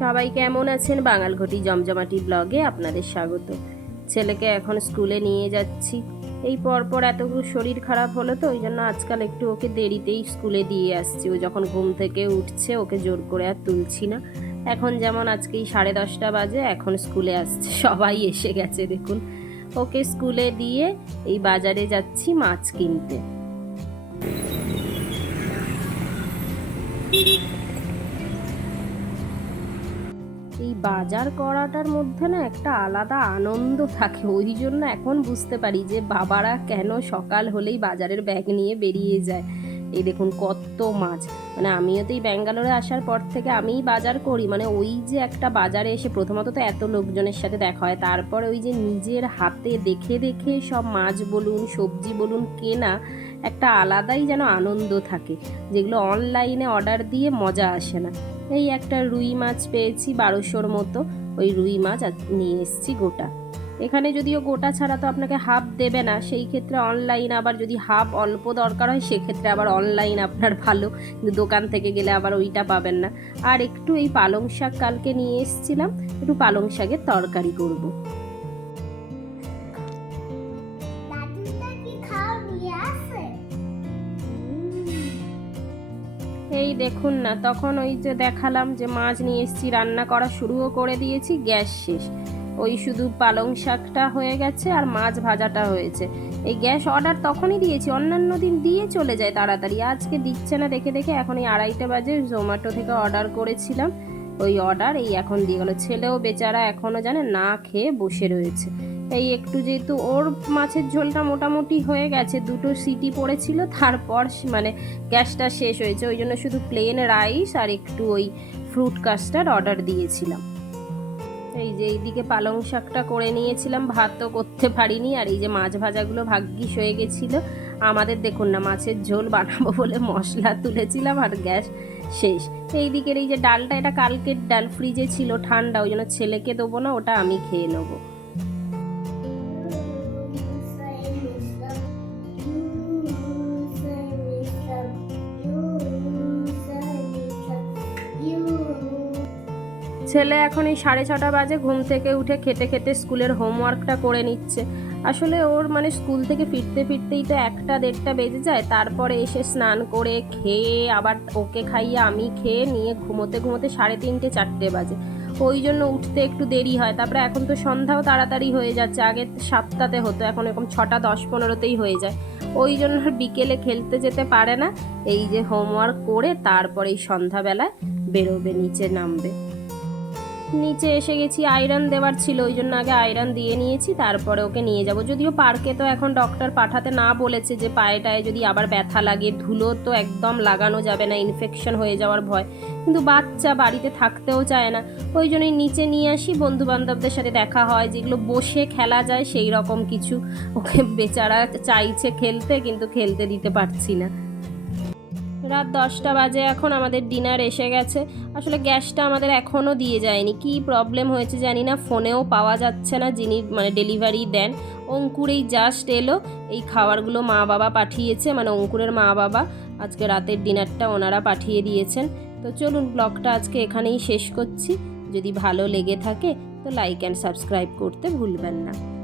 সবাই কেমন আছেন? বাঙালঘটি জমজমাটি ব্লগে আপনাদের স্বাগত। ছেলেকে এখন স্কুলে নিয়ে যাচ্ছি। এই পরপর এতগুলো শরীর খারাপ হলো তো, ওই জন্য আজকাল একটু ওকে দেরিতেই স্কুলে দিয়ে আসছি। ও যখন ঘুম থেকে উঠছে, ওকে জোর করে আর তুলছি না। এখন যেমন আজকেই সাড়ে দশটা বাজে, এখন স্কুলে আসছে। সবাই এসে গেছে, দেখুন। ওকে স্কুলে দিয়ে এই বাজারে যাচ্ছি মাছ কিনতে। বাজার করাটার মধ্যে না একটা আলাদা আনন্দ থাকে। ওই জন্য এখন বুঝতে পারি যে বাবারা কেন সকাল হলেই বাজারের ব্যাগ নিয়ে বেরিয়ে যায়। এই দেখুন কত মাছ। মানে আমিও তো এই ব্যাঙ্গালোরে আসার পর থেকে আমিই বাজার করি। মানে ওই যে একটা বাজারে এসে প্রথমত তো এত লোকজনের সাথে দেখা হয়। তারপরে ওই যে নিজের হাতে দেখে দেখে সব মাছ বলুন, সবজি বলুন কেনা একটা আলাদাই যেন আনন্দ থাকে। যেগুলো অনলাইনে অর্ডার দিয়ে মজা আসে না। এই একটা রুই মাছ পেয়েছি বারোশোর মতো। ওই রুই মাছ নিয়ে এসেছি গোটা। এখানে যদিও গোটা ছাড়া তো আপনাকে হাফ দেবে না, সেই ক্ষেত্রে অনলাইন আবার যদি হাফ অল্প দরকার হয়, সেক্ষেত্রে আবার অনলাইন আপনার ভালো। দোকান থেকে গেলে আবার ওইটা পাবেন না। আর একটু এই পালং শাক কালকে নিয়ে এসছিলাম, একটু পালং শাকের তরকারি করব। এই দেখুন না, তখন ওই যে দেখালাম যে মাছ নিয়ে এসেছি, রান্না করা শুরুও করে দিয়েছি, গ্যাস শেষ। ওই শুধু পালং শাকটা হয়ে গেছে আর মাছ ভাজাটা হয়েছে। এই গ্যাস অর্ডার তখনই দিয়েছি, অন্যান্য দিন দিয়ে চলে যায় তাড়াতাড়ি। আজকে দিচ্ছে না দেখে দেখে এখন এই আড়াইটা বাজে জোম্যাটো থেকে অর্ডার করেছিলাম। ওই অর্ডার এই এখন দিয়ে গেলো। ছেলেও বেচারা এখনও জানে না খেয়ে বসে রয়েছে। এই একটু যেহেতু ওর মাছের ঝোলটা মোটামুটি হয়ে গেছে, দুটো সিটি পড়েছিল, তারপর মানে গ্যাসটা শেষ হয়েছে, ওই জন্য শুধু প্লেন রাইস আর একটু ওই ফ্রুট কাস্টার্ড অর্ডার দিয়েছিলাম। এই যে এইদিকে পালং শাকটা করে নিয়েছিলাম ভাত তো করতে পারিনি, আর এই যে মাছ ভাজাগুলো ভাগ্যিস হয়ে গেছিল, আমাদের দেখুন না মাছের ঝোল বানাবো বলে মশলা তুলেছিলাম আর গ্যাস শেষ। এই দিকের এই যে ডালটা, এটা কালকের ডাল ফ্রিজে ছিল ঠান্ডা, ওই জন্য ছেলেকে দেবো না, ওটা আমি খেয়ে নেব। ছেলে এখন এই সাড়ে ছটা বাজে ঘুম থেকে উঠে খেতে খেতে স্কুলের হোমওয়ার্কটা করে নিচ্ছে। আসলে ওর মানে স্কুল থেকে ফিরতে ফিরতেই তো একটা দেড়টা বেজে যায়, তারপরে এসে স্নান করে খেয়ে আবার ওকে খাইয়ে আমি খেয়ে নিয়ে ঘুমোতে ঘুমোতে সাড়ে তিনটে, চারটে বাজে। ওই জন্য উঠতে একটু দেরি হয়, তারপরে এখন তো সন্ধ্যাও তাড়াতাড়ি হয়ে যাচ্ছে, আগে সাতটাতে হতো, এখন এরকম ছটা দশ পনেরোতেই হয়ে যায়। ওই জন্য বিকেলে খেলতে যেতে পারে না, এই যে হোমওয়ার্ক করে তারপরে এই সন্ধ্যাবেলায় বেরোবে, নিচে নামবে। নিচে এসে গেছি আয়রন দেওয়ার ছিল, ওই জন্য আগে আয়রন দিয়ে নিয়েছি, তারপরে ওকে নিয়ে যাব। যদিও পার্কে তো এখন ডক্টর পাঠাতে না বলেছে যে পায়েটায় যদি আবার ব্যথা লাগে, ধুলো তো একদম লাগানো যাবে না ইনফেকশন হয়ে যাওয়ার ভয়। কিন্তু বাচ্চা বাড়িতে থাকতেও চায় না। ওই জন্যই নিচে নিয়ে আসি বন্ধু বান্ধবদের সাথে দেখা হয়, যেগুলো বসে খেলা যায়, সেই রকম কিছু। ওকে বেচারা চাইছে খেলতে, কিন্তু খেলতে দিতে পারছি না। রাত দশটা বাজে, এখন আমাদের ডিনার এসে গেছে। আসলে গ্যাসটা আমাদের এখনও দিয়ে যায়নি। কি প্রবলেম হয়েছে জানি না, ফোনেও পাওয়া যাচ্ছে না যিনি মানে ডেলিভারি দেন। অঙ্কুর এই জাস্ট এলো, এই খাবারগুলো মা বাবা পাঠিয়েছে মানে অঙ্কুরের মা বাবা। আজকে রাতের ডিনারটা ওনারা পাঠিয়ে দিয়েছেন। তো চলুন, ব্লগটা আজকে এখানেই শেষ করছি। যদি ভালো লেগে থাকে, তো লাইক অ্যান্ড সাবস্ক্রাইব করতে ভুলবেন না।